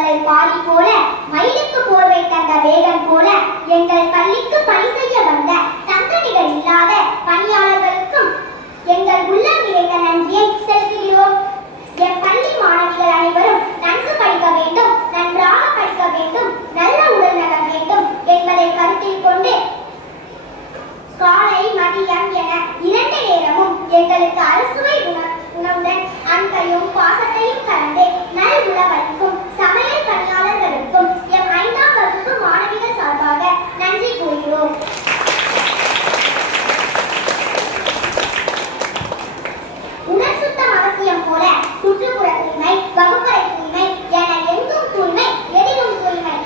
வள்ளல் பாரி போல மயிலுக்கு போர்வை தந்த வேகன் போல எங்கள் பள்ளிக்கு பணி செய்ய வந்த தங்கநிகர் இல்லாத பணியாளர்களுக்கும் எங்கள் உள்ளம் நிறைந்த நன்றியை செலுத்துகிறோம். என் பள்ளி மாணவிகள் அனைவரும் நன்கு படிக்க வேண்டும், நன்றாக படிக்க வேண்டும், நல்ல உடல் நலம் வேண்டும் என்பதை கருத்தில் கொண்டு காலை மதியம் என 2 நேரமும் எங்களுக்கு அறுசுவை உணவுடன் அன்பையும் பாசத்தையும் கலந்து நல் உணவளிக்கும் சமையல் பணியாளர்களுக்கும் எம் 5ஆம் வகுப்பு மாணவிகள் சார்பாக நன்றி கூறுகிறோம். உடல் சுத்தம் அவசியம் போல சுற்றுப்புற தூய்மை, வகுப்பறை தூய்மை என எங்கும் தூய்மை, எதிலும் தூய்மை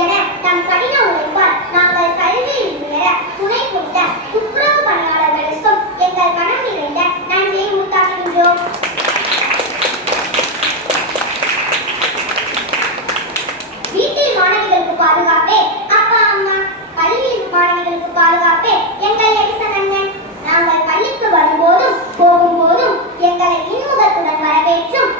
என நம் கடின உழைப்பால் நாங்கள் கல்வியில் உயர துணை புரிந்த துப்புரவு பணியாளர்களுக்கும் எங்கள் மனம் நிறைந்த நன்றியை உண்டாக்குகின்றோம். வீட்டில் மாணவிகளுக்கு பாதுகாப்பே அப்பா அம்மா, பள்ளியில் மாணவிகளுக்கு பாதுகாப்பே எங்கள் எரிசன் அண்ணன். நாங்கள் பள்ளிக்கு வரும்போதும் போகும்போதும் எங்களை இன்முகத்துடன் வரவேற்றும்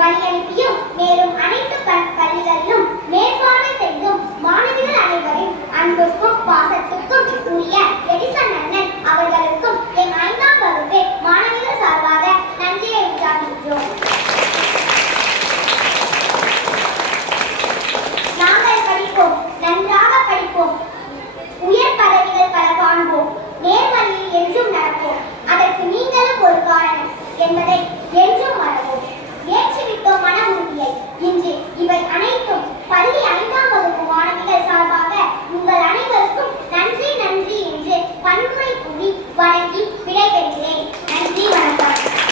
வழி அனுப்பியும் மேலும் அனைத்து பள்ளிகளிலும் மேற்பார்வை செய்தும் மாணவிகள் அனைவரின் அன்புக்கும் பாசத்துக்கும் உரிய எடிசன் அண்ணன் அவர்களுக்கும் என் 5ஆம் வகுப்பு மாணவிகள் சார்பாக நன்றியை உண்டாக்குகின்றோம். நாங்கள் படிப்போம், நன்றாக படிப்போம், உயர் பதவிகள் பல காண்போம், நேர்வழியில் என்றும் நடப்போம், அதற்கு நீங்களும் ஒரு காரணம் என்பதை என்றும் மறவோம். ஏற்றிவிட்டோம் மன உறுதியை. இன்று இவை அனைத்தும் பள்ளி 5ஆம்